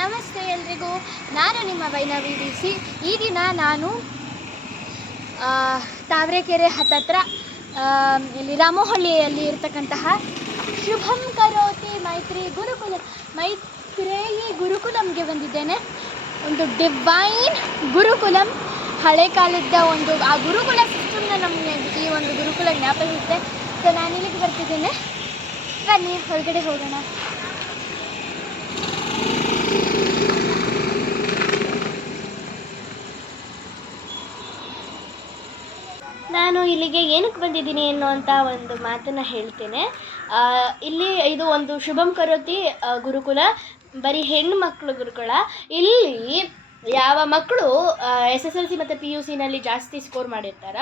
ನಮಸ್ತೆ ಎಲ್ರಿಗೂ, ನಾನು ನಿಮ್ಮ ವೈನವಿ DC. ಈ ದಿನ ನಾನು ತಾವರೆಕೆರೆ ಹತ್ತತ್ರ ಇಲ್ಲಿ ರಾಮೋಹಳ್ಳಿಯಲ್ಲಿ ಇರ್ತಕ್ಕಂತಹ ಶುಭಂ ಕರೋತಿ ಮೈತ್ರೇಯಿ ಗುರುಕುಲಂಗೆ ಬಂದಿದ್ದೇನೆ. ಒಂದು ಡಿವೈನ್ ಗುರುಕುಲಂ, ಹಳೆ ಕಾಲದ ಒಂದು ಆ ಗುರುಕುಲ ಸಿಸ್ಟಮ್ನ ನಮಗೆ ಈ ಒಂದು ಗುರುಕುಲ ಜ್ಞಾಪಿಸುತ್ತೆ. ಸೊ ನಾನು ಇಲ್ಲಿಗೆ ಬರ್ತಿದ್ದೇನೆ, ಬನ್ನಿ ಹೊರಗಡೆ ಹೋಗೋಣ. ನಾನು ಇಲ್ಲಿಗೆ ಏನಕ್ಕೆ ಬಂದಿದ್ದೀನಿ ಅನ್ನುವಂಥ ಒಂದು ಮಾತನ್ನು ಹೇಳ್ತೇನೆ. ಇಲ್ಲಿ ಇದು ಒಂದು ಶುಭಂ ಕರೋತಿ ಗುರುಕುಲ, ಬರೀ ಹೆಣ್ಣು ಮಕ್ಕಳು ಗುರುಕುಲ. ಇಲ್ಲಿ ಯಾವ ಮಕ್ಕಳು SSLC ಮತ್ತು PUCನಲ್ಲಿ ಜಾಸ್ತಿ ಸ್ಕೋರ್ ಮಾಡಿರ್ತಾರ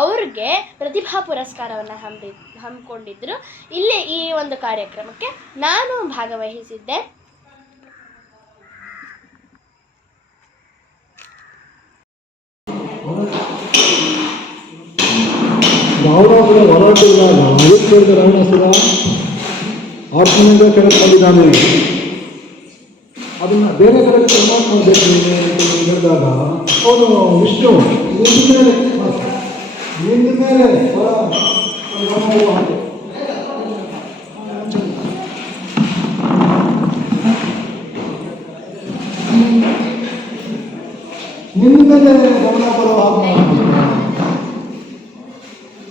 ಅವ್ರಿಗೆ ಪ್ರತಿಭಾ ಪುರಸ್ಕಾರವನ್ನು ಹಮ್ಮಿಕೊಂಡಿದ್ರು. ಇಲ್ಲೇ ಈ ಒಂದು ಕಾರ್ಯಕ್ರಮಕ್ಕೆ ನಾನು ಭಾಗವಹಿಸಿದ್ದೆ. ರಾವಣಾಸುರ ಹೋರಾಟವಿಲ್ಲ, ಆಯುಷ್ಯದ ರಾವಣಾಸುರ ಆತ್ಮನಿಂದ ಕೆಳಗೆ ಬಂದಿದ್ದಾನೆ. ಅದನ್ನು ಬೇರೆ ಕಡೆ ಪ್ರಮೋಟ್ ಮಾಡಬೇಕು ಅಂತ ಹೇಳಿದಾಗ ಅವನು ವಿಷ್ಣು ನಿಂದ ಮೇಲೆ ನಿಂದ ಮೇಲೆ ಗಮನ ಬರೋ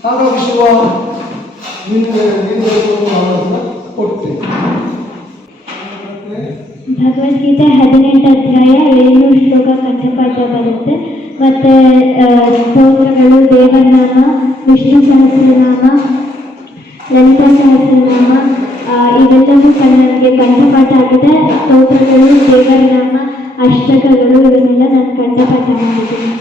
ಆಗ ವಿಶ್ವ ಕೊಟ್ಟೆ. ಭಗವದ್ಗೀತೆ 18 ಅಧ್ಯಾಯ 7 ಶ್ಲೋಕ ಕಂಠಪಾಠ ಬರುತ್ತೆ. ಮತ್ತು ಸ್ತೋತ್ರಗಳು, ದೇವನಾಮ, ವಿಷ್ಣು ಸಹಸ್ರನಾಮ, ಲಲಿತಾ ಸಹಸ್ರನಾಮ ಇವೆಲ್ಲವೂ ನನಗೆ ಕಂಠಪಾಠ ಆಗಿದೆ. ಸ್ತೋತ್ರಗಳು, ದೇವನಾಮ, ಅಷ್ಟಕಗಳು ಇವನ್ನೆಲ್ಲ ನಾನು ಕಂಠಪಾಠ ಮಾಡಿದ್ದೀನಿ.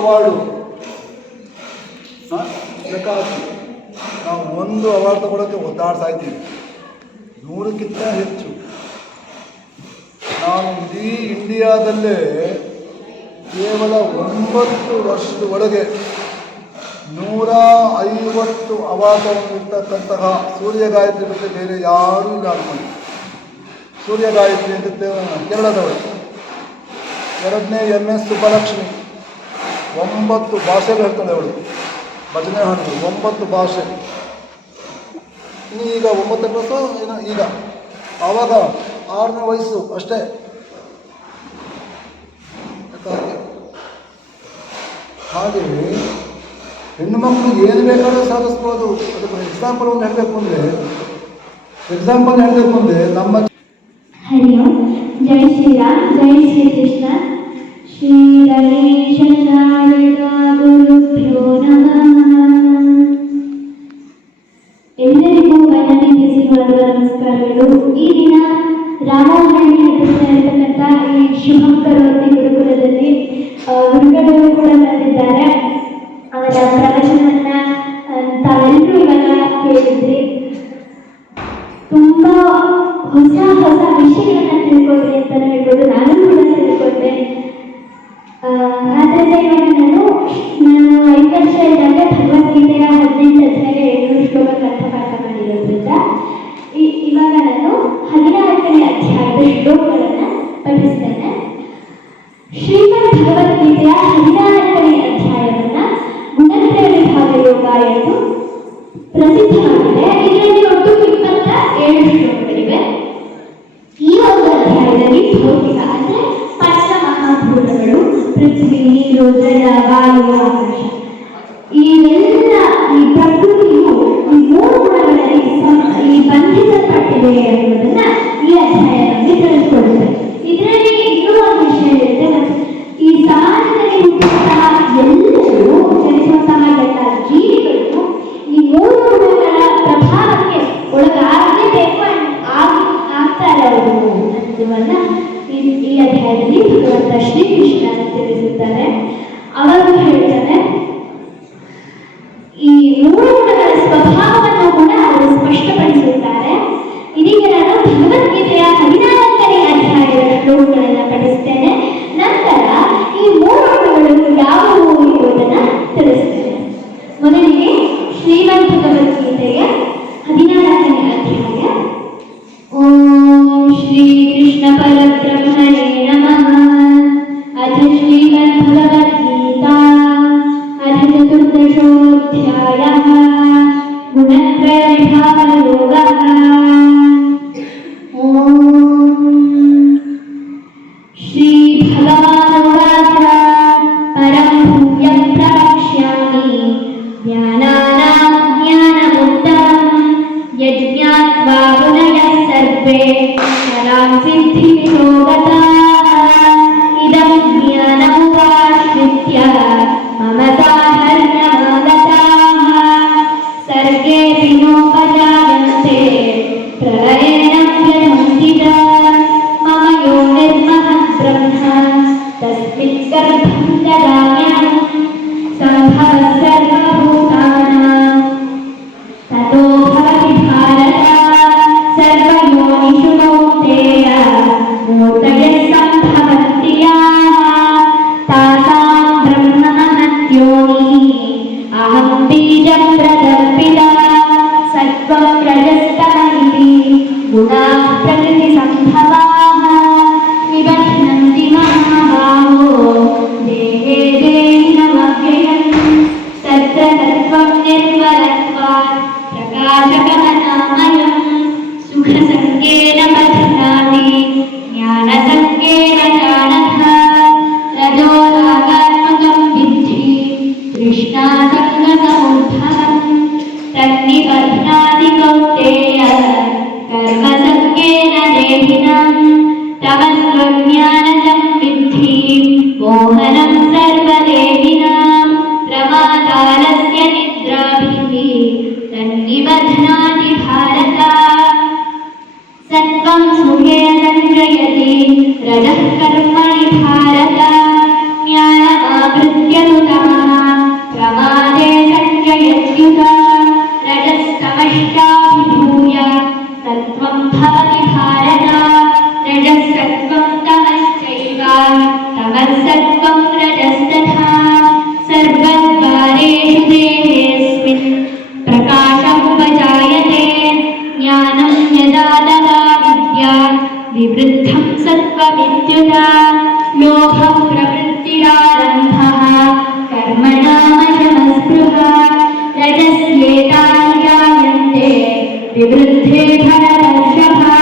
ಅವಾರ್ಡು ನಾವು ಒಂದು ಅವಾರ್ಡ್ ತಗೊಳ್ಳೋಕ್ಕೆ ಒದ್ದಾಡ್ತಾ ಇದ್ದೀವಿ. 100ಕ್ಕಿಂತ ಹೆಚ್ಚು. ನಾವು ಇಡೀ ಇಂಡಿಯಾದಲ್ಲೇ ಕೇವಲ 9 ವರ್ಷದ ಒಳಗೆ 150 ಅವಾರ್ಡ್ ಇರ್ತಕ್ಕಂತಹ ಸೂರ್ಯ ಗಾಯತ್ರಿ ಬಗ್ಗೆ ಬೇರೆ ಯಾರೂ ಇಲ್ಲ ಅನ್ಕೊಂಡು. ಸೂರ್ಯ ಗಾಯತ್ರಿ ಅಂತ ಕೇರಳದವರು. 2ನೇ MS ಸುಬ್ಬಲಕ್ಷ್ಮಿ 9 ಭಾಷೆಗಳು ಹೇಳ್ತಾಳೆ ಅವಳು, ಭಜನೆ ಹಾಡು 9 ಭಾಷೆ. ಈಗ 9ನೇ ಕ್ಲಾಸು ಏನೋ ಈಗ, ಆವಾಗ 6ನೇ ವಯಸ್ಸು ಅಷ್ಟೇ. ಹಾಗೆ ಹೆಣ್ಣು ಮಕ್ಕಳು ಏನು ಬೇಕಾದ್ರೂ ಸಾಧಿಸ್ಬೋದು. ಅದಕ್ಕೆ ಎಕ್ಸಾಂಪಲ್ ಹೇಳಬೇಕು ಅಂದರೆ ನಮ್ಮ ಹರಿ ಓಂ. ಜೈ ಶ್ರೀರಾಮ್, ಜೈ ಶ್ರೀಕೃಷ್ಣ. ಶ್ರೀ ಗಣೇಶ ಶಾರದಾ ಗುರುಭ್ಯೋ ನಮಃ. ಎಲ್ಲರಿಗೂ ವೈನವಿ DC ನಮಸ್ಕಾರಗಳು. ಈ ದಿನ ರಾಮೋಹಳ್ಳಿ ಹತ್ತಿರ ಇರತಕ್ಕಂಥ ಈ ಶುಭಂ ಕರೋತಿ ಗುರುಕುಲದಲ್ಲಿ ಗುರುಗಳು ಕೂಡ ಬಂದಿದ್ದಾರೆ. ಅವರ ಪ್ರವಚನವನ್ನ ತಾವೆಲ್ಲರೂ ಇವಾಗ ಕೇಳಿದ್ರಿ. ತುಂಬ ಹೊಸ ವಿಷಯಗಳನ್ನ ತಿಳ್ಕೊಂಡ್ರಿ ಅಂತ ಹೇಳ್ಬೋದು. ನಾನು ಕೂಡ ತಿಳ್ಕೊಂಡೆ. ಆದ್ದರಿಂದ ಇವಾಗ ನಾನು 5 ವರ್ಷ ಇದ್ದಾಗ ಭಗವದ್ಗೀತೆಯ 18 ಅಧ್ಯಾಯ 7 ಶ್ಲೋಕ ಕಂಠಪಾಠ ಮಾಡಿರೋದ್ರಿಂದ ಇವಾಗ ನಾನು 14ನೇ ಅಧ್ಯಾಯದ ಶ್ಲೋಕಗಳನ್ನು ಪಠಿಸ್ತೇನೆ. ಶ್ರೀಮದ್ ಭಗವದ್ಗೀತೆಯ 14ನೇ ಅಧ್ಯಾಯವನ್ನು ಗುಣತ್ರಯ ವಿಭಾಗ ಯೋಗ ಎಂದು ಪ್ರಸಿದ್ಧವಾಗಿದೆ. ಇದರಲ್ಲಿ ಒಟ್ಟು 27 ಶ್ಲೋಕಗಳಿವೆ. ಈ ಒಂದು ಅಧ್ಯಾಯದಲ್ಲಿ ಭೌತಿಕ ಅಂದರೆ ಪಂಚಮಹಾಭೂತಗಳು, ಪೃಥ್ವಿ, ನೀರು, ಜಲ, ವಾಯು, ಆಕಾಶ, ಇವೆಲ್ಲ ಈ ಪ್ರಕೃತಿಯು ಈ 3 ಗುಣಗಳಲ್ಲಿ ಬಂಧಿಸಲ್ಪಟ್ಟಿದೆ ಅನ್ನೋದನ್ನ ಈ ಅಧ್ಯಾಯ ನಮಗೆ ತಿಳಿದುಕೊಳ್ಳುತ್ತೆ. ಇದರಲ್ಲಿ ಇನ್ನೂ ಒಂದು ವಿಷಯ ಇರುತ್ತೆ. ಈ ಸಮಾಜದಲ್ಲಿ ಹುಟ್ಟುವಂತಹ ಎಲ್ಲರೂ, ಜನಿಸುವಂತಹ ಎಲ್ಲ ಜೀವಿಗಳು ಈ 3 ಗುಣಗಳ ಪ್ರಭಾವಕ್ಕೆ ಒಳಗಾಗಲೇಬೇಕು, ಆಗ್ತಾರೆ ಅವರು ಅನ್ನೋದನ್ನ ಈ ಅಧ್ಯಾಯದಲ್ಲಿ ಭಗವಂತ ಶ್ರೀಕೃಷ್ಣ ತಿಳಿಸುತ್ತಾರೆ. ಅವರು ಹೇಳ್ತಾರೆ, ಈ 3 ಗುಣಗಳ ಸ್ವಭಾವವನ್ನು ಕೂಡ ಅವರು ಸ್ಪಷ್ಟಪಡಿಸುತ್ತಾರೆ. ಇದೀಗ ನಾನು ಭಗವದ್ಗೀತೆಯ 14ನೇ ಅಧ್ಯಾಯದ ಶ್ಲೋಕಗಳನ್ನು ಪಠಿಸ್ತೇನೆ. ನಂತರ ಈ श्रीभगवानुवाच परं भूयं प्रवक्ष्यामि ज्ञानानां ज्ञानमुत्तमं यज्ञात्वा मुनयः सर्वे परां सिद्धिं गताः इदं ज्ञानमुपाश्रित्य मम साधर्म्यमागताः सर्गेऽपि नोपजायन्ते प्रलयेन व्यवस्थिता मम योनिर्महद् ब्रह्म तस्मिन् गर्भं ददाम्यहं सम्भवः सर्वभूतानां ततो भवति भारत सर्वयोनिषु कौन्तेय मूर्तयः सम्भवन्ति याः तासां ब्रह्ममहद्योनिः अहं बीजं प्रदर्पिता सत्त्वं रजस्तम इति गुणाः प्रकृतिसम्भवाः निबध्नन्ति महाबाहो देहे देहिनमव्ययम् तत्र सत्त्वं निर्मलत्वात् प्रकाशकमनामयम् सुखसङ्गेन बध्नाति ज्ञानसङ्गेन चानघ रजो रागात्मकं विद्धि तृष्णासङ्गसमुद्भवम् तन्निबध्नाति कौन्तेय कर्मसङ्गेन देहिनां तमस्त्वज्ञानजं विद्धि मोहनं सर्वदेहिनां प्रमादालस्य निद्राभिः तन्निबध्नाति भारत सत्त्वं सुखे सञ्जयति रजः कर्मणि भारत ज्ञानमावृत्य तु तमः प्रमादे सञ्जयत्युत रजस्तमश्चाभिभूय सत्त्वं भवति भारत रजः सत्त्वं तमश्चैव तमः सत्त्वं रजस्तथा सर्वद्वारेषु देहेऽस्मिन् प्रकाशमुपजायते ज्ञानं यदा तदा विद्यात् विवृद्धं सत्त्वमित्युता लोभः प्रवृत्तिरारम्भः कर्मणामशमस्पृहा रजस्येतानि जायन्ते विवृद्धे भरतर्षभा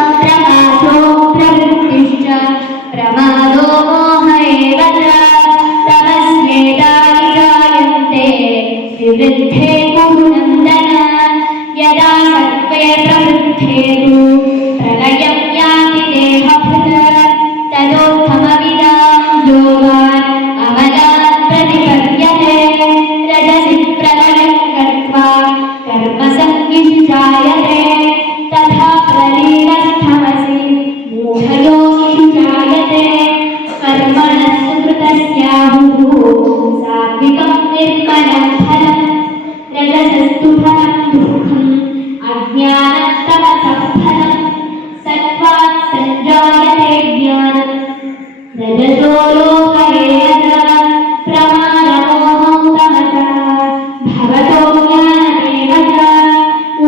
अप्रकाशो प्रवृत्तिश्च प्रमादो मोह एव च तमस्येतानि जायन्ते विवृद्धे कुरुनन्दन यदा सत्त्वे प्रवृद्धे तु प्रलयं याति देहभृत् तदोत्तमविदां योगान् अमलात् प्रतिपद्यते रजसि प्रलयं गत्वा कर्मसङ्गिषु जायते तथा प्रलीनस्थमसि मूढयोनिषु जायते कर्मणः सुकृतस्याहुः सात्विकं निर्मलं फलम् रजसस्तु फलं दुःखम् अज्ञानस्तमसः फलम् सत्त्वात् सञ्जायते ज्ञानम् रजसो लोभ एव प्रमादमोहं तमसा भवतो ज्ञानमेव च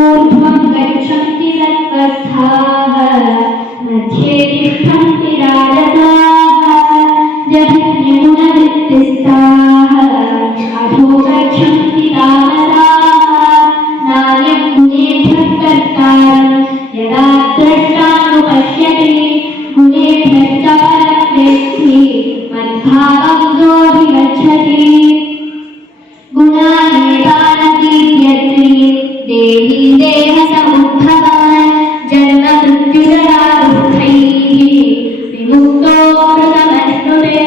ऊर्ध्वं गच्छन्ति सत्त्वस्थाः मध्ये तिष्ठन्ति राजसाः जघन्यगुणवृत्तिस्थाः अधो गच्छन्ति तामसाः नान्यं गुणेभ्यः कर्तारं यदा द्रष्टानुपश्यति गुणेभ्यश्च परं वेत्ति मद्भावं योऽधिगच्छति गुणानेतानतीत्यत्रि देही देहसमुद्भवान् जन्ममृत्युजरा दुःखैः विमुक्तो कृतमश्नुते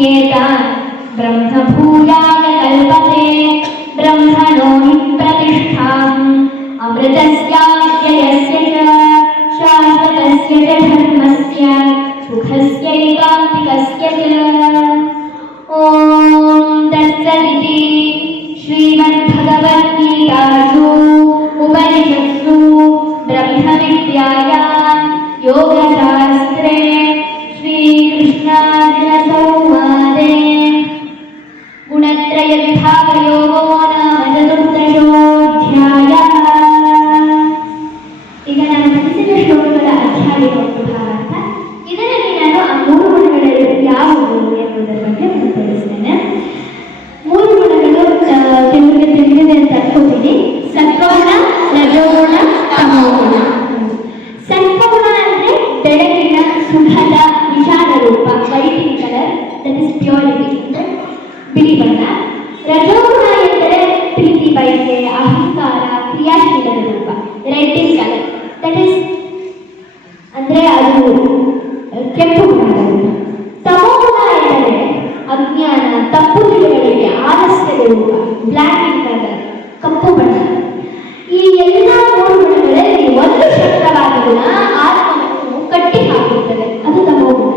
ह्येतान् ब्रह्मभूयाय कल्पते ब्रह्मणो हि प्रतिष्ठाम् अमृतस्याव्ययस्य च शाश्वतस्य च धर्मस्य सुखस्यैकान्तिकस्य च। ॐ तत्सदिति श्रीमद्भगवद्गीतासु उपनिषत्सु ब्रह्मविद्यायां योगशास्त्रे श्रीकृष्णार्जुनसंवादे गुणत्रयविभागयोगो नाम चतुर्दशोऽध्यायः। ಈಗ ನಾನು ಪಠಿಸಿದ ಶ್ಲೋಕಗಳ ಅಧ್ಯಾಯ ಮತ್ತು ಭಾವಾರ್ಥ. ಇದರಲ್ಲಿ ನಾನು ಆ 3 ಗುಣಗಳು ಯಾವುವು ಎಂಬುದರ ಬಗ್ಗೆ ನಾನು ತಿಳಿಸ್ತೇನೆ. 3 ಗುಣಗಳು ಕೆಲವರಿಗೆ ತಿಳಿದಿದೆ ಅಂತ ಅನ್ಕೋತೀನಿ. ಸತ್ವಗುಣ, ರಜೋಗುಣ, ತಮೋಗುಣ. ಸತ್ವಗುಣ ಅಂದ್ರೆ ಬೆಳಗಿನ ಸುಖದ ವಿಚಾರ ರೂಪ, white in colour, that is purity, ಅಂದ್ರೆ ಬಿಳಿ ಬಣ್ಣ. ರಜೋಗುಣ ಎಂದರೆ ಪ್ರೀತಿ, ಬಯಕೆ, ಅಹಂಕಾರ, ಕ್ರಿಯಾಶೀಲದ ರೂಪ, red in colour, that is ಅಂದ್ರೆ ಅದು ಕೆಂಪು ಗುಣದ ರೂಪ. ತಮೋಗುಣ ಎಂದರೆ ಅಜ್ಞಾನ, ತಪ್ಪು ತಿಳುವಳಿಕೆ, ಆಲಸ್ಯದ ರೂಪ, ಬ್ಲ್ಯಾಕ್ ಇನ್ ಕಲರ್, ಕಪ್ಪು ಬಣ್ಣ. ಈ ಎಲ್ಲ 3 ಗುಣಗಳಲ್ಲಿ ಒಂದು ಶಕ್ತವಾದ ಗುಣ ಆತ್ಮವನ್ನು ಕಟ್ಟಿ ಹಾಕುತ್ತದೆ, ಅದು ತಮೋಗುಣ.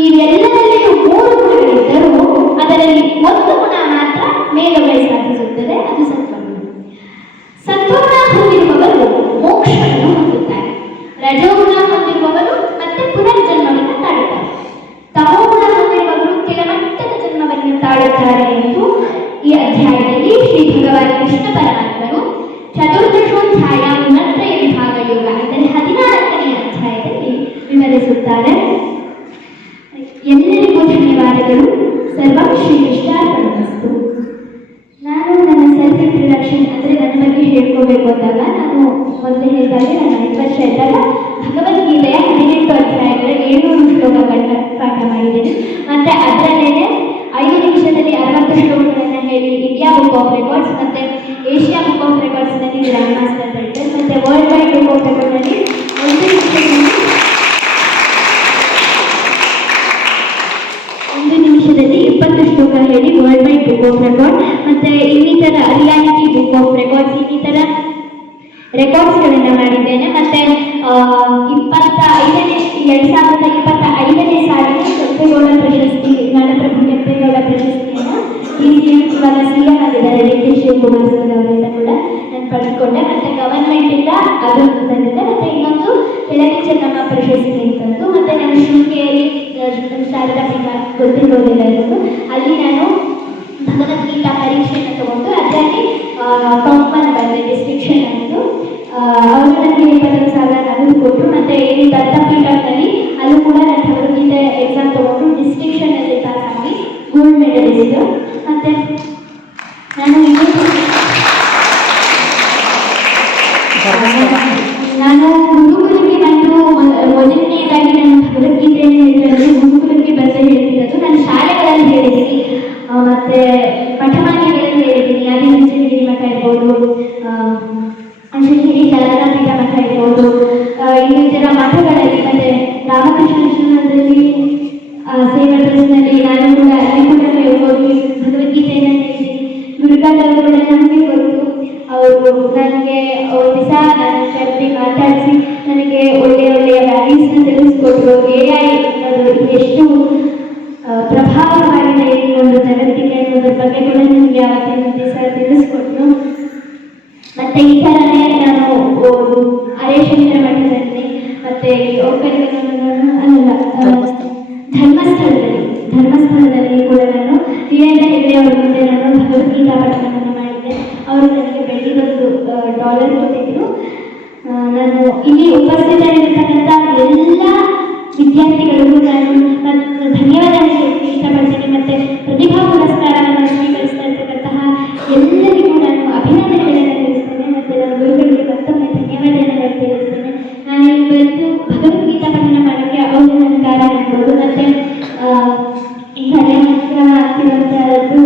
ಈ ಎಲ್ಲದರಲ್ಲಿಯೂ 3 ಗುಣಗಳಿದ್ದರೂ ಅದರಲ್ಲಿ ಒಂದು ಗುಣ ಮಾತ್ರ ಮೇಲುಗೈ ಸಾಧಿಸುತ್ತದೆ, ಅದು ಸತ್ವಗುಣ. ಸತ್ವಗುಣ ಹೊಂದಿರುವವರು ಮೋಕ್ಷವನ್ನು ಹೊಂದುತ್ತಾರೆ. ರಜೋಗುಣ ಹೊಂದಿರುವವರು ಮತ್ತೆ ಪುನರ್ಜನ್ಮವನ್ನು ತಾಳುತ್ತಾರೆ. ತಮೋಗುಣ ಹೊಂದಿರುವವರು ಕೆಳಮಟ್ಟದ ಜನ್ಮವನ್ನು ತಾಳುತ್ತಾರೆ ಎಂದು ಈ ಅಧ್ಯಾಯದಲ್ಲಿ ಶ್ರೀ ಭಗವಾನ್ ಕೃಷ್ಣ ಪರಮಾತ್ಮರು ಚತುರ್ದಶೋಧ್ಯಾಯ ಗುಣತ್ರಯ ವಿಭಾಗ ಯೋಗ ಅಂದರೆ 14ನೇ ಅಧ್ಯಾಯದಲ್ಲಿ ವಿವರಿಸುತ್ತಾರೆ. ಎಲ್ಲರಿಗೂ ಧನ್ಯವಾದಗಳು. ಸರ್ವಂ ಶ್ರೀಕೃಷ್ಣಾರ್ಪಣಮಸ್ತು. ನಾನು ನನ್ನ ಸೆಲ್ಫ್ ಇಂಟ್ರಡಕ್ಷನ್ ಅಂದರೆ ನನ್ನ ಬಗ್ಗೆ ಹೇಳ್ಕೋಬೇಕು ಅಂದಾಗ ನಾನು ಮೊದಲೇ ಹೇಳಿದಾಗ ನಾನು 5 ವರ್ಷ ಇದ್ದಾಗ ಭಗವದ್ಗೀತೆಯ 18 ಅಧ್ಯಾಯಗಳ 700 ಶ್ಲೋಕಗಳನ್ನ ಪಾಠ ಮಾಡಿದ್ದೇನೆ. ಮತ್ತು ಅದರಲ್ಲೇ 5 ನಿಮಿಷದಲ್ಲಿ 60 ಶ್ಲೋಕಗಳನ್ನು ಹೇಳಿ ಇಂಡಿಯಾ ಬುಕ್ ಆಫ್ ರೆಕಾರ್ಡ್ಸ್ ಮತ್ತು ಏಷ್ಯಾ ಬುಕ್ ಆಫ್ ರೆಕಾರ್ಡ್ಸ್ನಲ್ಲಿ ಗ್ರ್ಯಾಂಡ್ ಮಾಸ್ಟರ್ ಟೈಟಲ್ ಮತ್ತು ವರ್ಲ್ಡ್ ವೈಡ್ ಬುಕ್ ಆಫ್ ರೆಕಾರ್ಡ್ನಲ್ಲಿ 1 ನಿಮಿಷದಲ್ಲಿ 20 ಶ್ಲೋಕ ಹೇಳಿ world wide book of record ಮತ್ತು ಇನ್ನಿತರ ರಿಯಾಲಿಟಿ ಬುಕ್ ಆಫ್ ರೆಕಾರ್ಡ್ಸ್ ಇನ್ನಿತರ ರೆಕಾರ್ಡ್ಸ್ಗಳನ್ನು ಮಾಡಿದ್ದೇನೆ. ಮತ್ತು 2025ನೇ ಸಾಲಿನ ಕೆಂಪೇಗೌಡ ಪ್ರಶಸ್ತಿ, ನಾಡಪ್ರಭು ಕೆಂಪೇಗೌಡ ಪ್ರಶಸ್ತಿಯನ್ನು ಇವಾಗ CM ಆಗಿದ್ದಾರೆ ಡಿ ಕೆ ಶಿವಕುಮಾರ್ ಸರ್ ಅವರಿಂದ ಕೂಡ ನಾನು ಪಡೆದುಕೊಂಡೆ. ಮತ್ತು ಗವರ್ಮೆಂಟಿಂದ ಅದು ತಂದಿದ್ದೆ. ಮತ್ತು ಇನ್ನೊಂದು ಕೆಳದಿ ಚೆನ್ನಮ್ಮ ಪ್ರಶಸ್ತಿ ಅಂತಂದು. ಮತ್ತು ನಾನು ಶೃಂಗೇರಿ ಶಾರದಾ ಪೀಠ ಗೊತ್ತಿರೋದಿಲ್ಲ ಇರೋದು, ಅಲ್ಲಿ ನಾನು ಭಗವದ್ಗೀತಾ ಪರೀಕ್ಷೆಯನ್ನು ತಗೊಂಡು ಅದರಲ್ಲಿ ಟಾಪ್ 1 ಬಂದೆ, ಡಿಸ್ಟಿಂಕ್ಷನ್ ಆಯಿತು. ಅವರು ನನಗೆ 20,000 ನಗದು ಕೊಟ್ಟರು. ಮತ್ತು ಇಲ್ಲಿ ದತ್ತಪೀಠದಲ್ಲಿ ಅಲ್ಲೂ ಕೂಡ ನಾನು ಭಗವದ್ಗೀತೆ ಎಕ್ಸಾಮ್ ತಗೊಂಡು ಡಿಸ್ಟಿಂಕ್ಷನಲ್ಲಿ ಪಾಸ್ ಆಗಿ ಗೋಲ್ಡ್ ಮೆಡಲಿಸ್ಟ್. ಮತ್ತು ನಾನು ಗುರುಕುಲಕ್ಕೆ ಬಂದು ಮೊದಲನೇದಾಗಿ ನಾನು ಭಗವದ್ಗೀತೆಯನ್ನು ಹೇಳಿದ್ರೆ ಗುರುಕುಲಕ್ಕೆ ಬಂದು ಹೇಳ್ತಿರೋದು. ನಾನು ಶಾಲೆಗಳಲ್ಲಿ ಹೇಳಿದ್ದೀನಿ, ಮತ್ತು ಮಠಮಾನ್ಯಗಳಲ್ಲಿ ಹೇಳಿದ್ದೀನಿ. ಆದಿಚುಂಚನಗಿರಿ ಮಠ ಇರ್ಬೋದು, ಶೃಂಗೇರಿ ಶಾರದಾ ಪೀಠ ಮಠ ಇರ್ಬೋದು, ಇನ್ನಿತರ ಮಠಗಳಲ್ಲಿ, ಮತ್ತು ರಾಮಕೃಷ್ಣ ಮಿಷನದಲ್ಲಿ ಸೇವಾ ಟ್ರಸ್ಟ್ನಲ್ಲಿ ನಾನು ಕೂಡ ಅಲ್ಲಿ ಕೂಡ ಹೇಳ್ಬೋದು ಭಗವದ್ಗೀತೆಯನ್ನು ಹೇಳಿದ್ದೀನಿ. ಗುರುಗಳವರು ಕೂಡ ನಮಗೆ ಗೊತ್ತು, ಅವರು ನನಗೆ ದಿವಸ ನನ್ನ ಜೊತೆ ಮಾತಾಡಿಸಿ ನನಗೆ ಒಳ್ಳೆಯ ವ್ಯಾಲ್ಯೂಸ್ನ ತಿಳಿಸ್ಕೊಟ್ರು. AI ಅನ್ನೋದು ಎಷ್ಟು ಪ್ರಭಾವವಾಗಿದೆ ಈ ಒಂದು ಜಗತ್ತಿಗೆ ಅನ್ನೋದ್ರ ಬಗ್ಗೆ ಕೂಡ ನನಗೆ ಯಾವತ್ತಿನ ದಿವಸ ತಿಳಿಸ್ಕೊಟ್ರು. ಮತ್ತು ಈ ಥರನೇ ನಾನು ಅರೇಶಂಕರ ಮಠದಲ್ಲಿ ಮತ್ತು ಧರ್ಮಸ್ಥಳದಲ್ಲಿ ಕೂಡ ನಾನು ವೀರೇಂದ್ರ ಹೆಗ್ಡೆ ಅವರ ಮುಂದೆ ನಾನು ಭಗವದ್ಗೀತಾ ಪಾಠವನ್ನು ಮಾಡಿದ್ದೆ. ಅವರು ನನಗೆ ಬೆಳ್ಳಿದೊಂದು $1 ಕೊಟ್ಟಿದ್ರು. ನಾನು ಇಲ್ಲಿ ಉಪಸ್ಥಿತರಿರ್ತಕ್ಕಂಥ ಎಲ್ಲ ವಿದ್ಯಾರ್ಥಿಗಳಿಗೂ ನಾನು ಧನ್ಯವಾದ ಹೇಳಲಿಕ್ಕೆ ಇಷ್ಟಪಡ್ತೀನಿ. ಮತ್ತು ಪ್ರತಿಭಾ ಪುರಸ್ಕಾರವನ್ನು ಸ್ವೀಕರಿಸ್ತಾ ಇರ್ತಕ್ಕಂತಹ ಎಲ್ಲರಿಗೂ ನಾನು ಅಭಿನಂದನೆಗಳನ್ನು ತಿಳಿಸ್ತೇನೆ. ಮತ್ತು ನನ್ನ ಗುರುಗಳಿಗೆ ಮತ್ತೊಮ್ಮೆ ಧನ್ಯವಾದಗಳನ್ನು ತಿಳಿಸ್ತೇನೆ. ನಾನು ಇಲ್ಲಿ ಬಂದು ಭಗವದ್ಗೀತಾ ಪಠಣ ಮಾಡೋಕ್ಕೆ ಅವರು ನನ್ನ ಕಾರಣ ಆಗ್ಬೋದು. ಮತ್ತು ಈ ಕಾರ್ಯಕ್ರಮ ಆಗ್ತಿರುವಂಥದ್ದು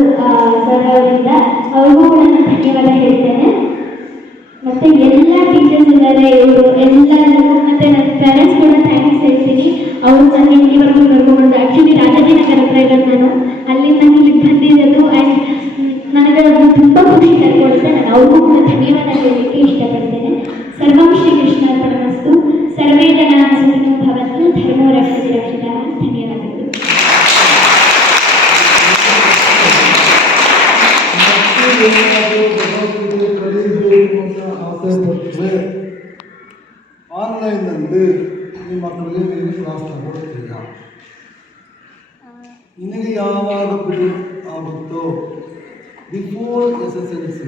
ಸರ್ ಅವರಿಂದ ಅವ್ರಿಗೂ ಕೂಡ ನಾನು ಧನ್ಯವಾದ ಹೇಳ್ತೇನೆ. ಮತ್ತು ಎಲ್ಲ ಟೀಚರ್ಸ್ ಇದ್ದಾರೆ, ಇವರು ಎಲ್ಲರಿಗೂ. ಮತ್ತು ನನ್ನ ಪೇರೆಂಟ್ಸ್ ಕೂಡ ಥ್ಯಾಂಕ್ಸ್ ಹೇಳ್ತೀನಿ. ಅವರು ನನ್ನ ಇಲ್ಲಿವರೆಗೂ ಕರ್ಕೊಂಡು ಆ್ಯಕ್ಚುಲಿ ರಾಜಾಜಿನಗರ ಹತ್ರ ಏನಾದರೂ ಭಗವದ್ಗೀತೆ ಕಲಿಯಬೇಕು ಅಂತ ಆಸೆ ಪಟ್ಟರೆ ಆನ್ಲೈನ್ನಲ್ಲಿ ನಿಮ್ಮ ಮಕ್ಕಳಿಗೆ ನೀನು ಕ್ಲಾಸ್ ತಗೊಳ್ತೀಯ. ನಿನಗೆ ಯಾವಾಗ ಬಿಡು ಆಗುತ್ತೋ ಬಿಫೋರ್ SSLC